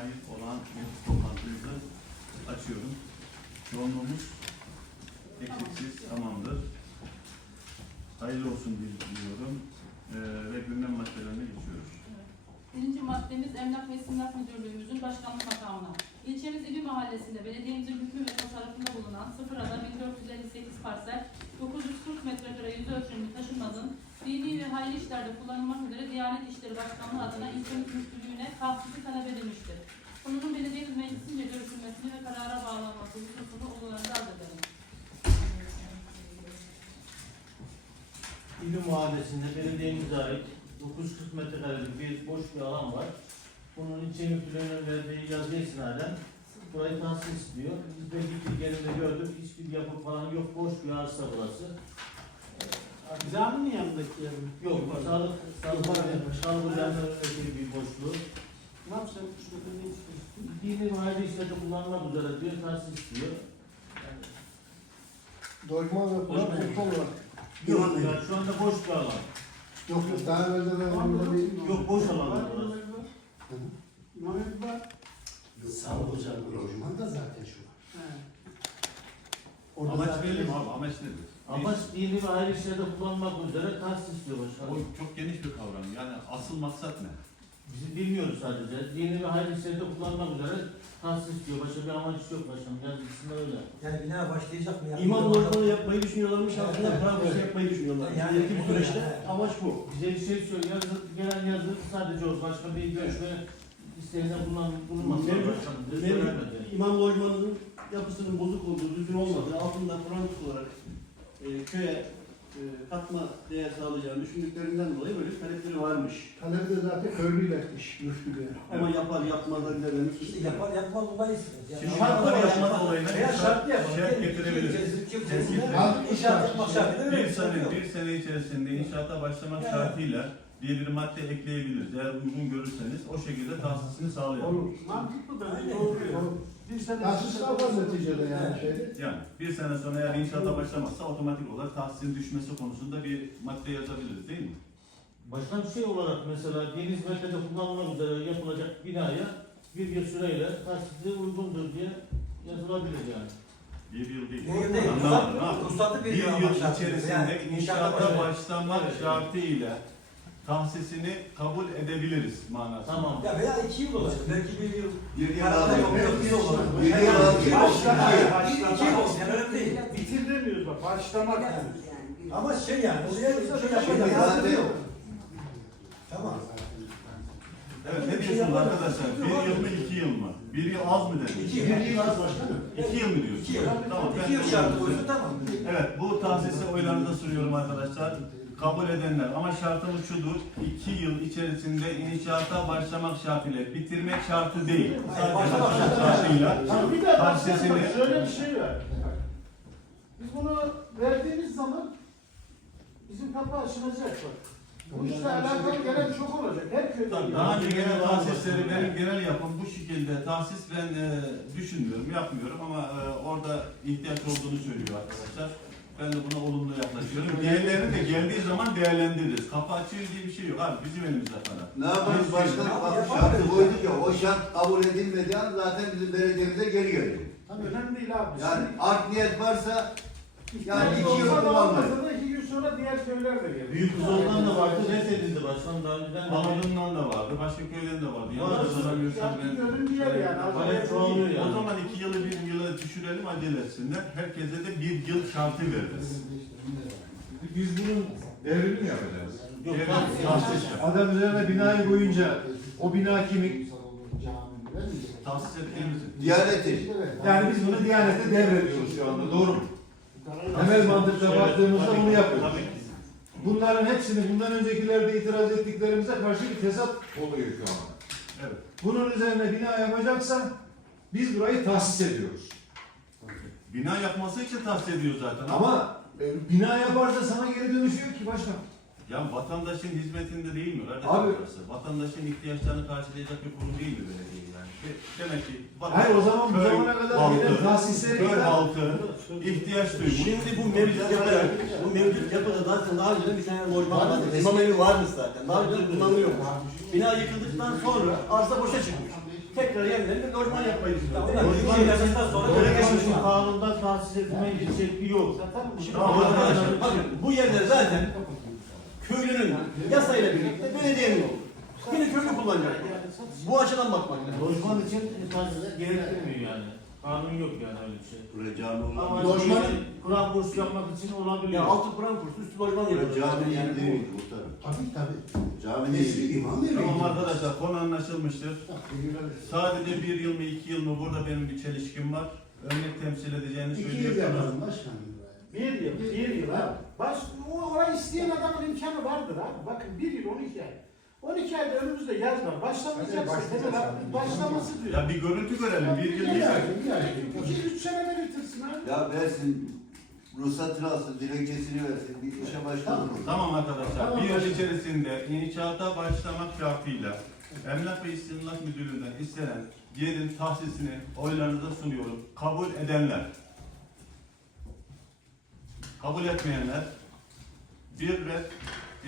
ayı olan meclis toplantımızı açıyorum. Yoğunluğumuz eksiksiz tamamdır. Hayırlı olsun diliyorum Ee, ve gündem maddelerine geçiyoruz. Birinci maddemiz Emlak ve İstimlak Müdürlüğümüzün başkanlık makamına. İlçemiz İbi Mahallesi'nde belediyemizin hükmü ve tasarrufunda bulunan sıfır ada 1458 parsel 940 metrekare yüz ölçümlü taşınmazın dini ve hayırlı işlerde kullanılmak üzere Diyanet İşleri Başkanlığı adına İlçemiz Müftülüğü'ne tahsisi talep edilmiştir. Konunun belediyemiz meclisince görüşülmesini ve karara bağlanması hususunu uygularında arz ederim. İlmi Mahallesi'nde belediyemize ait 940 metrekarelik bir boş bir alan var. Bunun ilçe müftülüğünün verdiği yazıya istinaden burayı tahsis istiyor. Biz de gittik yerinde gördük. Hiçbir yapı falan yok. Boş bir arsa burası. Ee, Caminin yanındaki yer mi? Yok, sağlık, sağlık, sağlık ocağının bir boşluğu. Ne yapacağım? Ne istiyorsun? Dini mahalle işlerde kullanmak üzere diyor, tahsis istiyor. Dojma ve Dojma. protokol var. yok, yani şu anda boş bir alan. Yok yok daha evvel de ben burada bir... Yok, boş alan var. İmam Hatip var. Sağlık ocağı lojman da zaten şu var. He. Amaç zaten- belli mi abi? Amaç nedir? Amaç dini ve hayırlı işlerde kullanmak üzere tahsis istiyor O başkanım. çok geniş bir kavram. Yani asıl maksat ne? Bizi bilmiyoruz sadece. Dini ve hayırlı işlerde kullanmak üzere tahsis istiyor. Başka bir amaç yok başkanım. Yazısında öyle. Yani bina başlayacak mı? İmam lojmanı yapmayı düşünüyorlarmış, altında para bir şey yapmayı düşünüyorlar. Yani- Yani bir süreçte Yani- amaç bu. Bize bir şey söylüyor. Yazı, gelen yazı sadece o. Başka bir görüşme isteğinde bulunan, bulunması var Mevcut- Mevcut imam lojmanının yapısının bozuk olduğu, düzgün olmadığı, altında kronik olarak e, köye katma değer sağlayacağını düşündüklerinden dolayı böyle talepleri varmış. Talebi de zaten köylü iletmiş müftülüğe. Ama yapar yapmazlar ilerlemiş. İşte yapar yapmaz olay isteriz. Yani Şimdi şart yapar var, yapmaz olayına Veya şart yapar. şart. Halk İnşaat yapmak şartıyla Bir bir sene, bir sene içerisinde inşaata başlamak şartıyla diye bir madde ekleyebiliriz. Eğer uygun görürseniz o şekilde tahsisini sağlayalım. Olur. Mantıklı bence Aynen. doğru. Bir sene Tahsis kalmaz neticede yani şeyde. Yani bir sene sonra eğer inşaata başlamazsa otomatik olarak tahsisin düşmesi konusunda bir madde yazabiliriz değil mi? Başka bir şey olarak mesela dini hizmetlerde kullanılmak üzere yapılacak binaya bir yıl süreyle tahsisi uygundur diye yazılabilir yani. Bir yıl değil. Bir yıl değil. Anlamadım, yapayım? ruhsatı Bir veriyor ama yıl şartıyla. içerisinde Yani inşaata başlamak Evet. şartıyla tahsisini kabul edebiliriz manasında. Tamam. Ya veya iki yıl olacak. Belki bir yıl. Bir yıl daha yok, yok. yok, bir yıl olacak. Bir yıl daha yok. Başlama, İki yıl başlama. olsun. Yani önemli değil. Bitir demiyoruz bak, başlamak yani. Ama şey yani. Oraya şey Şimdi yapacak. zaten Tamam. Evet ne diyorsunuz arkadaşlar? Bir yıl mı iki yıl mı? Bir yıl az mı dediniz? İki yıl. Bir yıl az başkanım. İki yıl mı diyorsunuz? İki yıl. Tamam. İki yıl şartı koysun tamam. Evet bu tahsisi oylarınıza sunuyorum arkadaşlar. Kabul edenler ama şartımız şudur. iki yıl içerisinde inşaata başlamak şartıyla bitirmek şartı değil. Sadece Başlamak şartı. şartıyla bir de tahsisini başkanım şöyle bir şey var. Biz bunu verdiğimiz zaman bizim kapı açılacak bak. Bu işle alakalı gelen çok olacak. Her köyde. Tabii, Daha önce genel tahsisleri benim genel yapım bu şekilde tahsis ben e, düşünmüyorum, yapmıyorum ama e, orada ihtiyaç olduğunu söylüyor arkadaşlar. Ben de buna olumlu yaklaşıyorum. Diğerlerini de geldiği zaman değerlendiririz. Kapı açıyor diye bir şey yok abi bizim elimizde para. ne yaparız başkanım? Bak şartı koyduk ya, o şart kabul edilmediği an zaten bizim belediyemize geri geliyor. Tabii önemli değil abi. Yani art niyet varsa yani Yani iki yıl kullanmayın. da iki gün sonra diğer köyler de gelir. Büyük Kızıl'dan da vardı, reddedildi başkanım daha önceden. de. Anadolu'dan da vardı, başka köyden de vardı. Yanlış hatırlamıyorsam Yani ben. gönül bir yer yani. Az önce- çoğalıyor O yani. zaman iki yılı bir yıla düşürelim, acele etsinler. Herkese de bir yıl şartı veririz. Biz bunun devrini mi yapacağız? Yok, Evet, tahsis. Adam üzerine binayı koyunca o bina kimin? Tahsis ettiğimizin. Diyaneti. Yani biz bunu Diyanet'e devrediyoruz şu anda. Doğru mu? Temel mantıkla baktığımızda bunu yapıyoruz. Bunların hepsini bundan öncekilerde itiraz ettiklerimize karşı bir tezat oluyor şu an. Evet. Bunun üzerine bina yapacaksa biz burayı tahsis ediyoruz. Bina yapması için tahsis ediyor zaten. Ama e, bina yaparsa sana geri dönüşü yok ki başkan. Ya vatandaşın hizmetinde değil mi kardeşim Abi- burası? Vatandaşın ihtiyaçlarını karşılayacak bir kurum değil mi belediye Demek ki Hayır o zaman bu zamana kadar halkı, gelen tahsisleri köy kadar halkı ihtiyaç duymuş. Şimdi bu mevcut yapıda, bu mevcut yapıda zaten daha önce bir tane lojman vardı. İmam evi varmış zaten. Daha önce kullanılıyor. Bina yıkıldıktan sonra arsa boşa çıkmış. tekrar yerlerinde lojman yapmayı düşünüyorlar. Lojman yasasından sonra Öyle geçmiş. Kanunda tahsis etme şekli yok. Şimdi arkadaşlar bakın bu yerler zaten köylünün yasayla birlikte belediyenin oldu. Yine köylü kullanacak. Bu açıdan bakmak lazım. Lojman için fazla gerektirmiyor yani. Kanun yok yani öyle bir şey. Buraya cami Ama olan. Lojman- Lojman Kur'an kursu yapmak için olabiliyor. Ya altı Kur'an kursu üstü lojman yapıyor. cami Yani değil muhtarım. Tabii tabii. Cami değil. imam evi. Tamam arkadaşlar konu anlaşılmıştır. Sadece bir yıl mı iki yıl mı burada benim bir çelişkim var. Örnek temsil edeceğini İki yıl söylüyorsunuz. yapalım başkanım. Bir yıl, bir yıl abi. Baş, o, orayı isteyen adamın imkanı vardır abi. Bakın bir yıl 12 ay. 12 ayda önümüzde yaz var. Başlamayacaksa temel abi, başlaması diyor. Ya bir görüntü görelim. Bir yıl Bir ay, bir ay. 2-3 senede bitirsin abi. Ya versin ruhsatını alsın, dilekçesini versin, bir işe başlasın. Tamam arkadaşlar. Tamam, bir yıl başla. içerisinde inşaata başlamak şartıyla Emlak ve İstimlak Müdürlüğü'nden istenen yerin tahsisini oylarınıza sunuyorum. Kabul edenler. Kabul etmeyenler bir red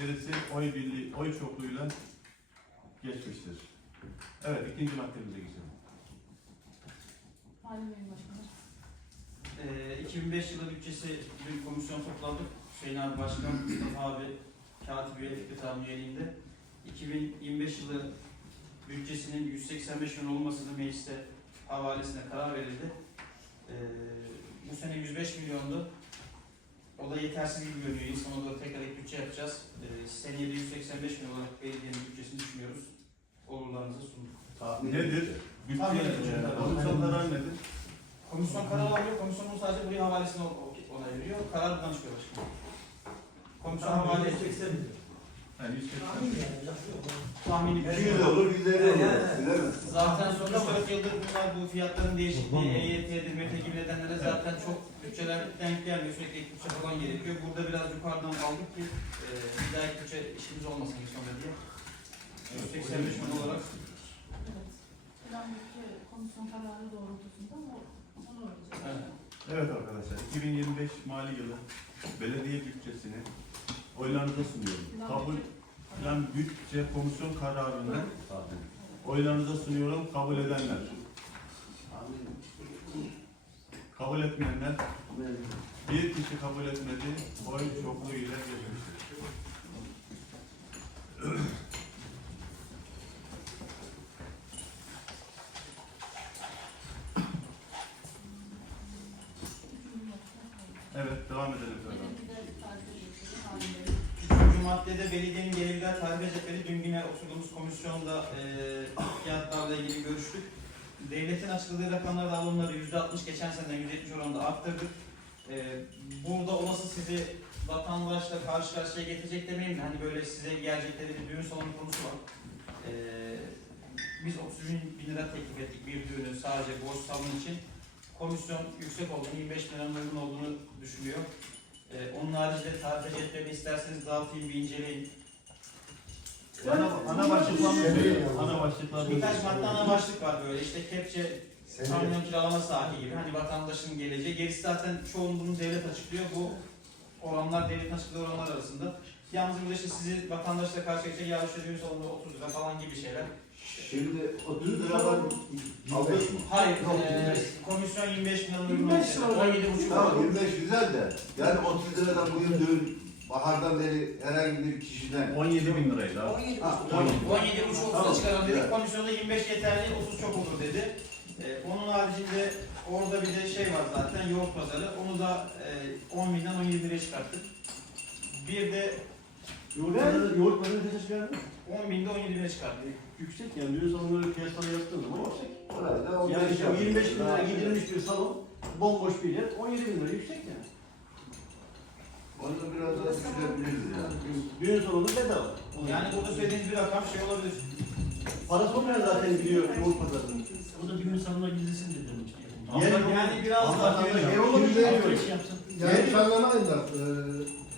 gerisi oy birliği, oy çokluğuyla geçmiştir. Evet ikinci maddemize geçelim. Halim Bey Başkanım. Ee, 2005 yılı bütçesi dün komisyon toplandı. Hüseyin abi başkan, Mustafa abi katip üye Fikret abi üyeliğinde. 2025 yılı bütçesinin 185 milyon olmasının mecliste havalesine karar verildi. Ee, bu sene 105 milyondu. O da yetersiz gibi görünüyor. Sonuna doğru tekrar ek bütçe yapacağız. Ee, seneye de 185 milyon olarak belediyenin bütçesini düşünüyoruz. Olurlarınızı sunduk. Nedir? Bütçe, Tahmin ediyorum. e, komisyon kararı nedir? Komisyon karar alıyor. Komisyonun sadece buraya havalesine onay veriyor. Karar buradan çıkıyor başkanım. Komisyon havale edecek. Yani 180. Tahmini bir 200 olur, 150 olur. Zaten son 3-4 yıldır bunlar bu fiyatların değişikliği, EYT'dir, MET'e gibi nedenlere zaten çok bütçeler denk gelmiyor. Sürekli ek bütçe falan gerekiyor. Burada biraz yukarıdan aldık ki e, bir daha ek bütçe işimiz olmasın sonra diye. 185 milyon olarak Evet. Plan bütçe komisyon kararı doğrultusunda o onu evet. Evet arkadaşlar, 2025 mali yılı belediye bütçesini oylarınıza sunuyorum. Kabul plan bütçe komisyon kararını oylarınıza sunuyorum. Kabul edenler, kabul etmeyenler, bir kişi kabul etmedi, oy çokluğuyla geçmiştir. Devletin açıkladığı rakamlarda alımları %60 geçen seneden %70 oranında arttırdık. E, burada olası sizi vatandaşla karşı karşıya getirecek demeyeyim de hani böyle size gelecekleri bir düğün salonu konusu var. E, biz 30 bin lira teklif ettik bir düğünü sadece boş salon için. Komisyon yüksek olduğunu, 25 bin liranın uygun olduğunu düşünüyor. Ee, onun haricinde tarife isterseniz dağıtayım bir inceleyin. Ana, ana başlıklar mı söyleyeyim? Ana başlıklar Birkaç madde ana başlık var böyle işte kepçe, kamyon kiralama saati gibi hani vatandaşın geleceği. Gerisi zaten çoğunluğunu devlet açıklıyor. Bu oranlar devletin açıkladığı oranlar arasında. Yalnız burada işte sizi vatandaşla karşılaşacak ya işte düğün salonunda 30 lira falan gibi şeyler. Şimdi 30 liradan aldık mı? Hayır, Yok, e, 25. komisyon 25 milyon uygun 25 lira. 17,5 Tamam 25 güzel de. Yani 30 liradan bugün dün bahardan beri herhangi bir kişiden 17 bin liraydı abi. 17 Ha, 17 Tamam. çıkaralım dedik. Evet. Komisyonda 25 yeterli, 30 çok olur dedi. Ee, onun haricinde orada bir de şey var zaten yoğurt pazarı. Onu da e, 10 binden 17 liraya çıkarttık. Bir de Yoğurt pazarı, yoğurt pazarı kaça çıkar mı? 10 binde 17 liraya çıkarttık. Yüksek yani düğün salonları kıyasla yaptığın zaman yüksek. orada da 15 Yani işte o yaptık. 25 bin lira gidilmiş bir salon, bomboş bir yer, 17 bin lira yüksek yani. Onu da biraz daha düşürebiliriz yani. Düğün salonu bedava. Yani burada söylediğiniz bir rakam şey olabilir. Parası olmayan zaten gidiyor yoğurt pazarına. O da düğün salonuna gidilsin dedim. Yani, yani biraz daha. Yer yani. Böyle şey. Yani sanlamayın da e,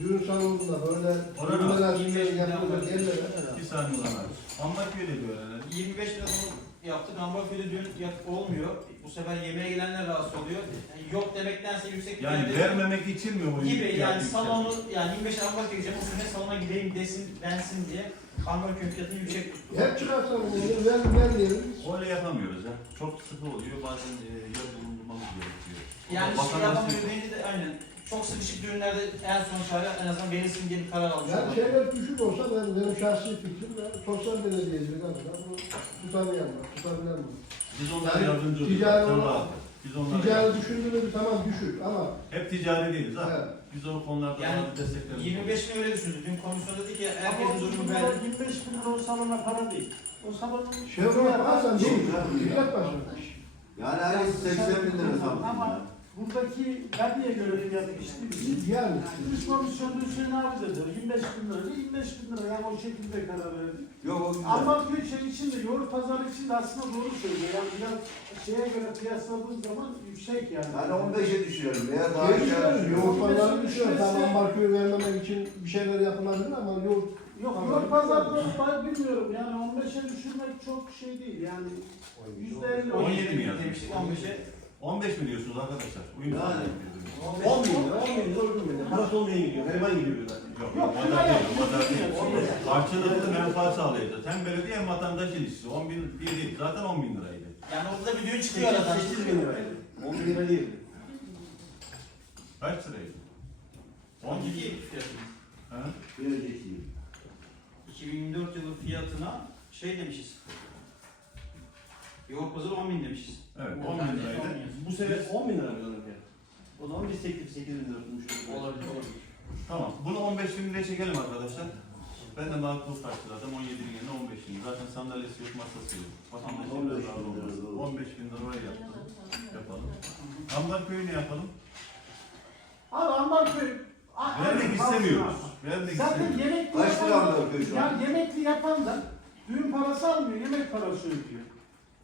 düğün salonunda böyle Orada düğünler yapılacak yerlere Bir saniye lan abi. Ambaköy'de diyor yani. 25 lira yaptık. Ambaköy'de düğün yap- olmuyor. Bu sefer yemeğe gelenler rahatsız oluyor. Yani yok demektense yüksek bir Yani yerde- vermemek için mi bu gibi yani salonu yani 25 Aralık'a gireceğim o sene salona gideyim desin densin diye Kamberköy fiyatını yüksek tuttu. Hep çıkartalım onu, ver, vermeyelim. Öyle yapamıyoruz ya. Çok sıkı oluyor. Bazen e, yer bulundurmamız gerekiyor. Yani Bakan şey yapamıyor nasıl- deyince de aynen. Çok sıkışık düğünlerde en son çare en azından verilsin diye bir karar almış Yani şeyler düşük olsa ben, benim şahsi fikrim ben sosyal belediyecilik adına bunu tutamayan var, tutabilen var. Biz onlara Yani yardımcı oluyoruz. ticari Sen olarak- rahat ol. Biz onlara Ticari düşündüğümüz tamam düşük ama Hep ticari değiliz ha. evet. Biz o konularda Yani bazı desteklerimiz 25 bin öyle düşündük. Dün komisyon dedi ki herkesin durumu belli. 25 bin lira o salona para değil. O salonun Şey yaparsan değil, dikkat başına. Yani hani 80 bin lira sandım. Ama buradaki verdiğe göre fiyat işte bizim Yani Üst komisyonda Hüseyin abi dedi 25 bin lira, 25 bin lira yani o şekilde karar verdik. Yok o güzel. Ambarköy şey için de, yoğurt pazarı için de aslında doğru söylüyor. Yani biraz şeye göre kıyasladığın zaman yüksek yani. Yani 15'e düşürelim veya daha düşürelim. yoğurt pazarı düşüyor. Tamam Ambarköy'ü vermemek için bir şeyler yapılabilir ama yoğurt Yok yok pazarlıklar bilmiyorum yani 15'e düşürmek çok şey değil yani %50 17 mi yazmış? 15'e 15 mi diyorsunuz arkadaşlar? Uyum yani. 10 bin lira, 10 bin lira uygun bin lira. Parası olmaya gidiyor, gariban gidiyor zaten. Yok, yok pazar değil, pazar değil. Karşılıklı menfaat sağlayacak. Hem belediye hem vatandaş ilişkisi. 10 bin değil, zaten 10 bin liraydı. Yani orada bir düğün çıkıyor aradan. 8 bin liraydı. 10 bin lira değil. Kaç liraydı? 12. 12. Ha? Belediye 2004 yılı fiyatına şey demişiz. Yoğurt pazarı 10 bin demişiz. Evet. 10 bin liraydı. Bu sene 10 bin lira mı alırken? O zaman biz teklif 8 bin lira tutmuştuk. Olabilir, olabilir. Tamam. Bunu 15 bin liraya çekelim arkadaşlar. Ben de makbuz karşıladım. 17 bin yerine 15 bin. Zaten sandalyesi yok, masası yok. Vatandaş 15 bin lira 15 bin lira oraya yapalım. Yapalım. Ambar köyü ne yapalım? Abi Ambar köyü Vermek istemiyoruz. Vermek Zaten istemiyoruz. yemekli Kaç lira yapan da, Ambarköy şu an? yani yemekli yapan da düğün parası almıyor, yemek parası ödüyor.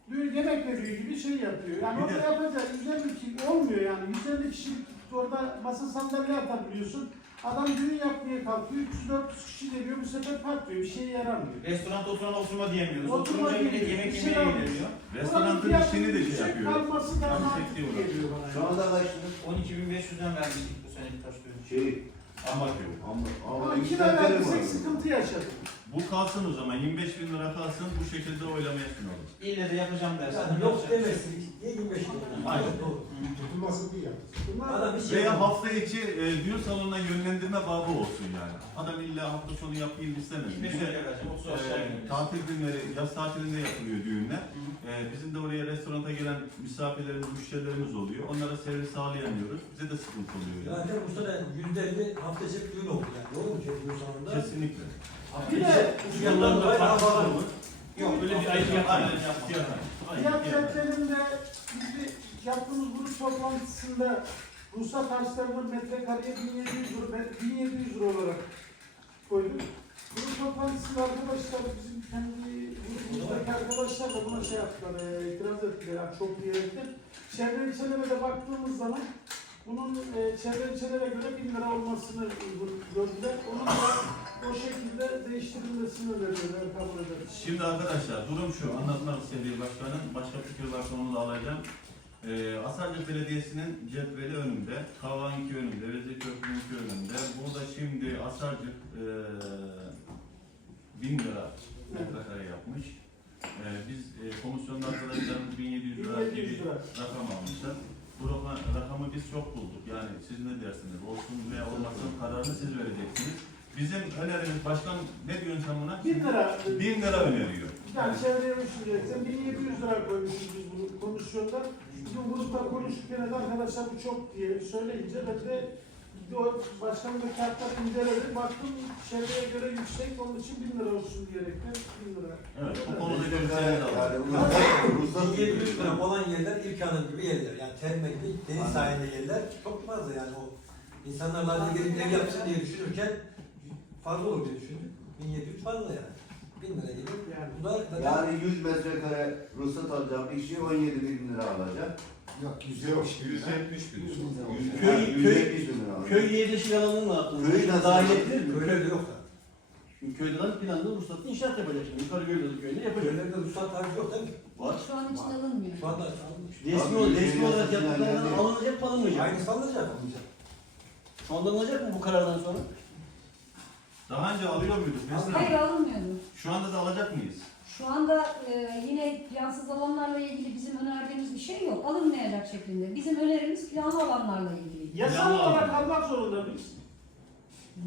Düğün yemek veriyor gibi şey yapıyor. Yani Bir orada de- yapacağı 150 kişi olmuyor yani. 150 kişilik orada masa sandalye atabiliyorsun. Adam düğün yapmaya kalkıyor, 300-400 kişi geliyor, bu sefer patlıyor, bir şeye yaramıyor. Restoranda oturan oturma diyemiyoruz. Oturma Oturunca millet yemek bir şey yemeye yapmıyor. geliyor. Restoranın Buranın işini de şey yüksek yapıyor. kalması daha mantıklı geliyor bana. Şu anda kaç lira? 12.500'den verdik bu sene taş düğün. Şey, Ambarköy. ama, Ama ama iki yükseltelim verdiysek sıkıntı yaşadık. Bu kalsın o zaman. 25 bin lira kalsın. Bu şekilde oylamaya sunalım. İlle de yapacağım dersen. Yani yok demesin. Niye 25 lira? Aynen. Doğru. tutulması değil yani. Bunlar Adam bir şey Veya yapamaz. hafta içi e, düğün salonuna yönlendirme babı olsun yani. Adam illa hafta sonu yapayım istemez. 25 Bir de liraya vereceğim. 30 aşağı e, ineriz. tatil günleri, yaz tatilinde yapılıyor düğünler. E, bizim de oraya restoranta gelen misafirlerimiz, müşterilerimiz oluyor. Onlara servis sağlayamıyoruz. Bize de sıkıntı oluyor yani. Zaten bu sene %50 hafta içi düğün oldu yani. Doğru mu? Kesinlikle. Bir de dolayı daha fazla mı? Yok böyle bir ayıp yapmayın. yapmayın. Fiyat ceplerinde biz yaptığımız grup toplantısında ruhsat harçlarını metrekareye 1700 lira, 1700 lira olarak koyduk. Grup toplantısında arkadaşlar bizim kendi grubumuzdaki arkadaşlar da buna şey yaptılar, e, itiraz ettiler yani çok diyerekten. Çevre ilçelere de baktığımız zaman bunun e, çevre ilçelere göre 1000 lira olmasını uygun gördüler. Onun da o şekilde değiştirilmesini öneriyorlar, kabul ederiz. Şimdi arkadaşlar durum şu. Anlatmak istediğim başkanım. Başka fikir varsa onu da alacağım. Ee, Asarcık Belediyesi'nin cetveli önünde, Kavanki önünde, Vezir Köprü'nünki önünde. Burada şimdi Asarcık ee, 1000 lira metrekare yapmış. Ee, biz e, komisyonda arkadaşlarımız 1700 lira 1700 gibi rakam almışlar. Bu rakam- rakamı biz çok bulduk. Yani siz ne dersiniz? Olsun veya olmasın kararını siz vereceksiniz. Bizim önerimiz başkan ne diyorsun sen buna? 1000 lira. 1000 lira öneriyor. Yani çevreye düşüneceksen 1700 lira koymuşuz biz bunu komisyonda. Bugün grupta konuşurken de arkadaşlar bu çok diye söyleyince ben de başkanın da kağıtları inceledim. Baktım çevreye göre yüksek onun için 1000 lira olsun diyerekten 1000 lira. Evet, bu konuda görüşlerini de Yani alalım. ruhsat, ruhsat 1700 lira olan yerler ilk hanım gibi yerler. Yani termekli, deniz sahilinde yerler çok fazla yani o insanlarla gelip ev yapsın diye düşünürken fazla olur diye düşündük. 1700 fazla yani. 1000 lira gelir. Yani. Bu da zaten Yani 100 metrekare ruhsat alacağım kişi 17 bin lira alacak. Yok yüzde yok. 170 bin. Yani Köy- 170 bin lira alacak. Köy yerleşik alanını ne yaptınız? Köyü nasıl- dahil ettiniz mi? köylerde yok da. Şimdi köyden planda ruhsatlı inşaat yapacak şimdi. Yukarı Gölbaşı köyünde yapacak. Köylerde ruhsat harcı yok mi? Var. Şu an için alınmıyor. Şu anda alınmış. Resmi, Abi, ol- resmi olarak yasasına yaptıklarından alınacak mı alınmayacak? Aynısı alınacak. alınacak. Şu anda alınacak mı bu karardan sonra? Daha önce alıyor muyduk? Mesela Hayır alınmıyordu. Şu anda da alacak mıyız? Şu anda e, yine plansız alanlarla ilgili bizim önerdiğimiz bir şey yok. Alınmayacak şeklinde. Bizim önerimiz planlı alanlarla ilgili. Yasal olarak alan. almak zorunda mıyız?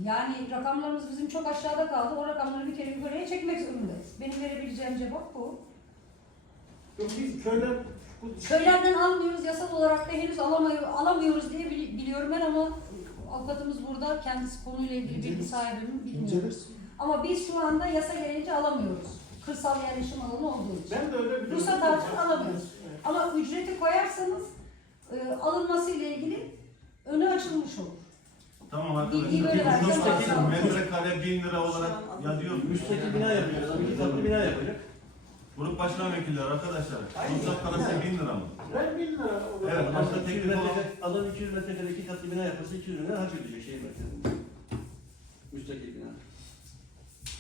Yani rakamlarımız bizim çok aşağıda kaldı. O rakamları bir kere yukarıya çekmek zorundayız. Benim verebileceğim cevap bu. Yok biz köyden Köylerden almıyoruz, yasal olarak da henüz alamıyor, alamıyoruz diye bili- biliyorum ben ama avukatımız burada kendisi konuyla ilgili bilgi sahibi mi bilmiyorum. İncelersin. Ama biz şu anda yasa gereğince alamıyoruz. Kırsal yerleşim alanı olduğu için. ben de öyle biliyorum. Ruhsat harcını alamıyoruz. Ama ücreti koyarsanız e, alınması ile ilgili önü açılmış olur. Tamam Bilgiyi böyle arkadaşlar. Müstakil metrekare 1000 lira olarak yazıyor? Müstakil bina yapıyor. Adam iki katlı bina yapacak. Grup başkan vekilleri arkadaşlar. Ruhsat parası 1000 lira mı? Ben 1000 lira olarak Evet, Adam başka 200 teklif olan- metrekare, adam 200 metrekare iki katlı bina yaparsa 200 lira hak ödeyecek şehir merkezinde. Müstakil bina.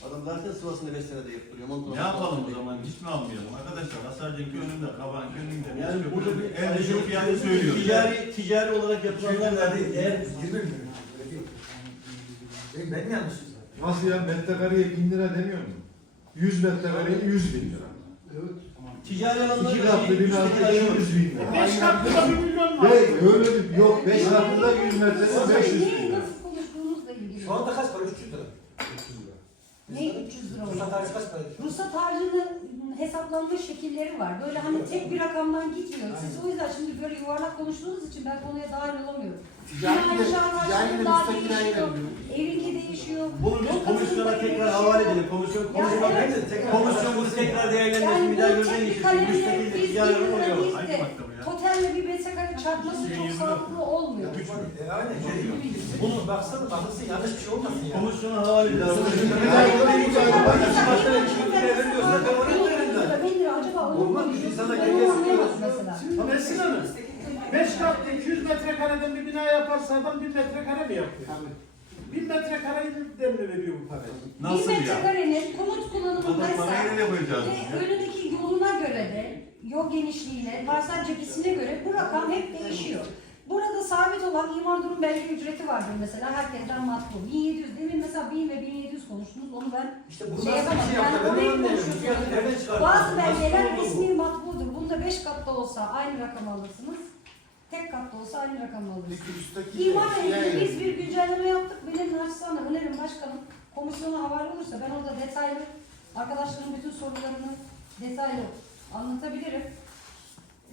Adam zaten sıvasını 5 senede yaptırıyor. montunu Ne yapalım o zaman? Hiç mi almayalım? Arkadaşlar Asarcı'nın önünde, Kabağ'ın önünde. Yani burada bir en düşük fiyatı söylüyoruz. Ticari, ticari olarak yapılanlar Yapılanlar değil. değil, eğer 20 milyon. Öyle değil. Benim, benim yanlışım zaten. Nasıl ya metrekareye bin lira demiyor mu? 100 metrekareye 100 bin lira. Evet. Ticari alanlar İki katlı binada 200 bin lira. 5 katlı 1 milyon var. Hey, öyle bir yok. 5 katlıda 100 metrede 500 bin lira. Şu anda kaç para? 300 lira. Ne 300 lira Ruhsat olur? harcı kaç para? Ruhsat harcının hesaplanma şekilleri var. Böyle hani tek bir rakamdan gitmiyor. Siz o yüzden şimdi böyle yuvarlak konuştuğunuz için ben konuya dahil olamıyorum. Ticari Bina de, inşaat ticari de müstakil değişiyor. ayırmıyor. Evinki değişiyor. Bunu biz komisyona tekrar havale edelim. Komisyon, komisyon, tekrar komisyon bunu tekrar değerlendirsin. Yani Bir daha bu gözden tek bir geçirsin. kalemle Müstakil de biz ticari bir oluyor. lira değil Hangi de maddem ya? totalle bir metrekare çarpması çok sağlıklı olmuyor. E, aynen. Bunu baksana bakılsın yanlış bir şey olmasın ya. Komisyona havale edelim. Bin lira acaba olur mu? Ben diyoruz. mesela. Şimdi Nesin Hanım, 5 katlı 200 metrekareden bir bina yaparsa adam 1000 metrekare mi yapıyor? 1000 metrekareyi de mi veriyor bu? Bir Nasıl ya? metrekarenin komut Adam kullanımındaysa parayı nereye koyacağız ve önündeki yoluna göre de, yol genişliğine, parsel cephesine göre bu rakam hep değişiyor. Burada sabit olan imar durum belge ücreti vardır mesela herkesten matbu. 1700 demin mesela 1000 ve 1700 konuştunuz onu ben İşte Şey bir şey yani orayı konuşuyorsunuz. Çıkardın? bazı belgeler resmi matbudur. Bunda 5 katta olsa aynı rakamı alırsınız. Tek katta olsa aynı rakamı alırsınız. Şey ilgili biz bir güncelleme yaptık. Benim naçizane önerim başkanım komisyona havale olursa ben orada detaylı arkadaşların bütün sorularını detaylı anlatabilirim.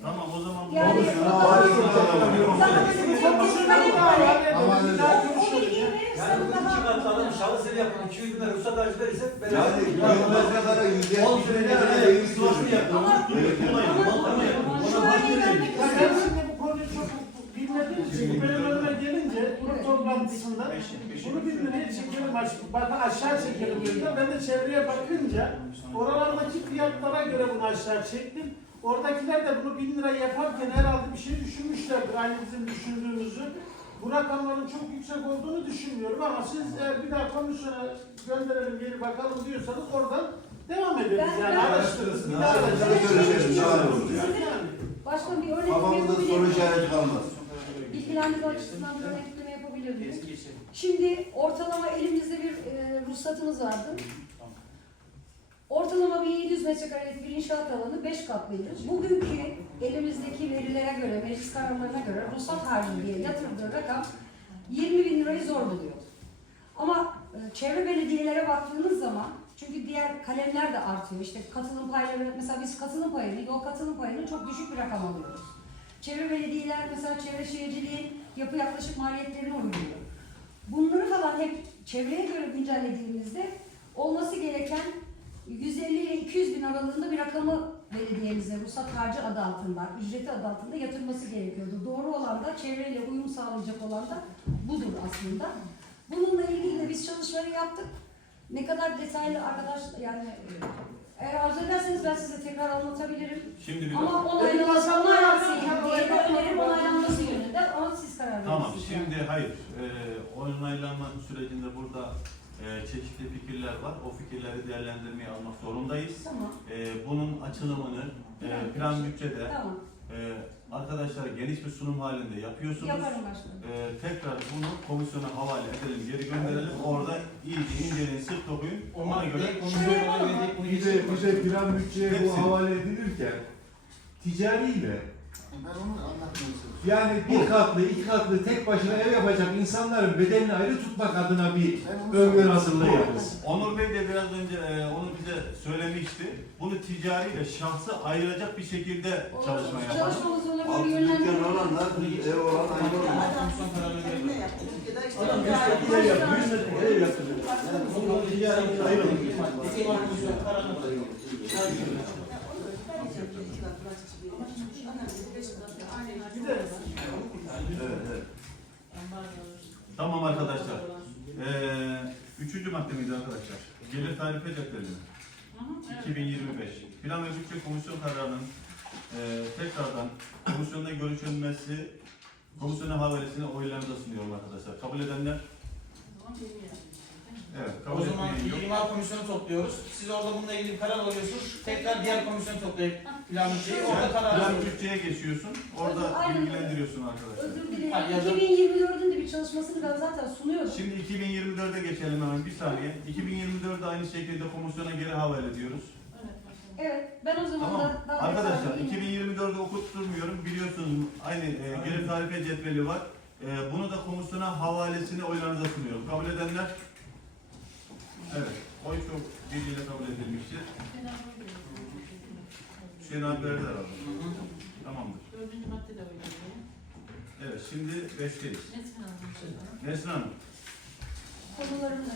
Tamam o zaman bu Yani- komisyona Daha havale böyle edelim. Daha böyle tek tek kalem kalem. Ama O, bilgiyi Yani bu iki daha... katlı adam şahıs evi yapın, 200 bin lira ruhsat harcı verirse ben Yani 100 metrekare 170 10 bin senede lira böyle evi sıvasını yapıyor. Ama-. Ama benim önüme gelince grup toplantısında bunu bir liraya çekelim bak aşağı çekelim dediler. Ben de çevreye bakınca oralardaki fiyatlara göre bunu aşağı çektim. Oradakiler de bunu bin lira yaparken herhalde bir şey düşünmüşlerdir. Aynı bizim düşündüğümüzü. Bu rakamların çok yüksek olduğunu düşünmüyorum ama siz eğer bir daha komisyona gönderelim geri bakalım diyorsanız oradan devam ederiz. Ben- yani ben- araştırırız. Bir daha Araştırırız, araştırırız. görüşelim, daha iyi olur yani. Yani. Başka bir örnek Kafamızda soru yapabilirim. işareti kalmaz. Bilgilendirme açısından bir örnekleme yapabilir miyim? Şimdi ortalama elimizde bir e, ruhsatımız vardı. Ortalama 1700 metrekarelik bir inşaat alanı 5 katlıydı. Bugünkü elimizdeki verilere göre, meclis kararlarına göre ruhsat harcı yatırdığı rakam 20 bin lirayı zor buluyor. Ama e, çevre belediyelere baktığınız zaman çünkü diğer kalemler de artıyor. İşte katılım payları, mesela biz katılım payını, yol katılım payını çok düşük bir rakam alıyoruz. Çevre belediyeler mesela çevre şehirciliğin yapı yaklaşık maliyetlerini uyguluyor. Bunları falan hep çevreye göre güncellediğimizde olması gereken 150 ile 200 bin aralığında bir rakamı belediyemize ruhsat harcı adı altında, ücreti adı altında yatırması gerekiyordu. Doğru olan da çevreyle uyum sağlayacak olan da budur aslında. Bununla ilgili de biz çalışmaları yaptık. Ne kadar detaylı arkadaş yani eğer arzu ederseniz ben size tekrar anlatabilirim. Şimdi bir Ama var. önerim onaylanması yönünde ama siz karar verirsiniz. Tamam yani. şimdi hayır. Ee, onaylanma sürecinde burada e, çeşitli fikirler var. O fikirleri değerlendirmeye almak zorundayız. Tamam, Ee, bunun açılımını e, plan bütçede tamam. E, arkadaşlara geniş bir sunum halinde yapıyorsunuz. Yaparım başkanım. Ee, tekrar bunu komisyona havale edelim, geri gönderelim. Orada iyice inceleyin, sık dokuyun. Ona göre komisyonda belediye bunu Bize, bize plan bütçeye bu havale edilirken ticariyle Ben onu istiyorum. yani bir katlı, iki katlı tek başına ev yapacak insanların bedelini ayrı tutmak adına bir öngörü hazırlığı yapınız. Onur Bey de biraz önce e, onu bize söylemişti. Bunu ticari ile şahsı ayıracak bir şekilde çalışma yapalım. Çalışmamızı ona Altı dükkan yönlendirelim. olanlar ev olan aynı olmaz. Adam metre ev yaptı, yüz metre ev yaptı. Yani bunu ticari verir. Evet, evet. Tamam arkadaşlar. Ee, üçüncü maddemiz arkadaşlar. Gelir tarife cetveli. Hı hı, evet. 2025. Plan ve Bütçe Komisyon kararının e, tekrardan komisyonda görüşülmesi, komisyona havalesini oylarınıza sunuyorum arkadaşlar. Kabul edenler, evet O kabul zaman etmeyen yok. İmar komisyonu topluyoruz. Siz orada bununla ilgili bir karar alıyorsunuz. Tekrar diğer komisyonu toplayıp plan bütçeyi orada karar Plan alıyoruz. bütçeye geçiyorsun, orada Aynen. bilgilendiriyorsun arkadaşlar. Özür dilerim. Ha, yazın. 2024'ün de bir çalışmasını ben zaten sunuyordum. Şimdi 2024'e geçelim hemen bir saniye. 2024'de aynı şekilde komisyona geri havale ediyoruz. Evet, ben o zaman Tamam. da daha Arkadaşlar detaylı yine- 2024'de okutturmuyorum. Biliyorsunuz aynı e, gelir tarife cetveli var. E, bunu da komisyona havalesini oylarınıza sunuyorum. Kabul edenler? Evet. Oy çok birliğiyle kabul edilmiştir. Hüseyin abi verdi herhalde. Tamamdır. Dördüncü madde de öyle. Evet şimdi 5'teyiz. Nesrin Hanım. Nesrin Hanım. konularım ne?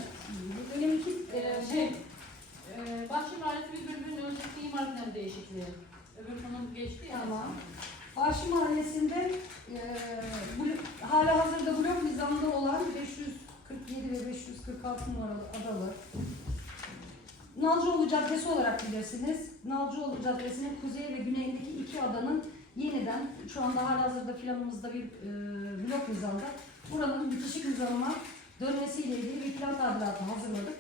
Benim iki Ee, şey, e, Bahçe Mahallesi bir bölümünün önceki imar planı değişikliği. Öbür konum geçti ya. Tamam. Bağşı Mahallesi'nde e, bu, hala hazırda blok nizamda olan 547 ve 546 numaralı adalı Nalcıoğlu Caddesi olarak bilirsiniz. Nalcıoğlu Caddesi'nin kuzey ve güneyindeki iki adanın yeniden şu anda hala hazırda planımızda bir e, blok nizamda buranın bitişik nizama dönmesiyle ilgili bir plan tadilatı hazırladık.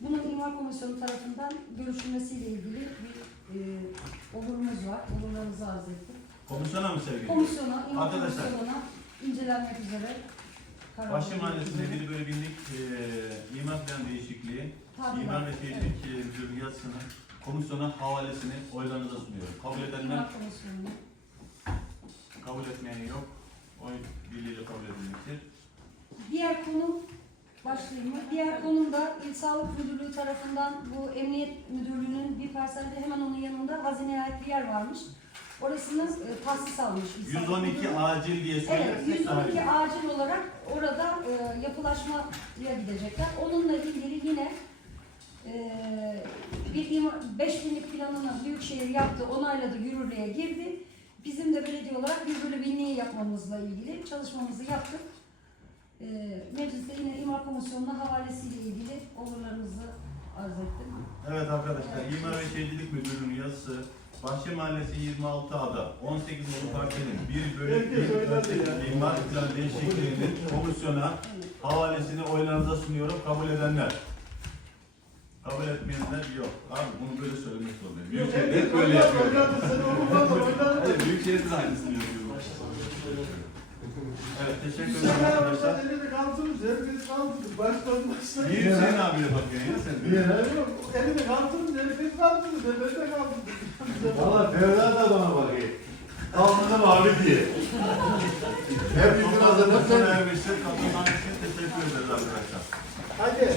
Bunun imar komisyonu tarafından görüşülmesiyle ilgili bir e, olurumuz var. Olurlarınızı arz ettim. Komisyona mı sevgili? Komisyona, imar Arkadaşlar. komisyonuna incelenmek üzere verildi. Mahallesi'nde bir böyle binlik e, imar plan değişikliği, Tabii. imar ve şehircilik e, müdürlüğü yazısını komisyona havalesini oylarınıza sunuyorum. Kabul edenler, İmar komisyonuna. kabul etmeyen yok. Oy birliğiyle kabul edilmiştir. Diğer konu başlayayım mı? Diğer konum da İl Sağlık Müdürlüğü tarafından bu Emniyet Müdürlüğü'nün bir parselde hemen onun yanında hazineye ait bir yer varmış. Orasını e, tahsis almış. İl Sağlık 112 Müdürlüğü. acil diye Evet, söylersek daha 112 iyi. acil olarak orada e, yapılaşmaya gidecekler. Onunla ilgili yine e, bir ima- 5000'lik planını Büyükşehir yaptı, onayladı, yürürlüğe girdi. Bizim de belediye olarak bir böyle binliği yapmamızla ilgili çalışmamızı yaptık. E, mecliste yine imar komisyonuna havalesiyle ilgili olurlarınızı arz ettim. Evet arkadaşlar, İmar ve Şehircilik Müdürlüğü'nün yazısı Bahçe Mahallesi 26 ada 18 nolu parkenin bir bölü Herkes bir oyladı ölçekli ya. imar plan değişikliğinin komisyona havalesini oylarınıza sunuyorum. Kabul edenler. Kabul etmeyenler yok. Abi bunu böyle söylemek zorundayım. Büyükşehir hep böyle yapıyor. Hayır, Büyükşehir de aynısını yapıyor. Evet, teşekkür ederim arkadaşlar. Elini kaldırırız, herkes kaldırır. Baştan baştan. Bir Hüseyin abiye bakıyorsun ya sen. Niye lan? Elini kaldırırız, herkes kaldırır. Ben de kaldırdım. Valla Ferda da bana bakıyor. Alnını abi diye. Hep itirazı Toplantıda ne sona sen? ermiştir. Katılmanız için teşekkür ederiz arkadaşlar. Hadi.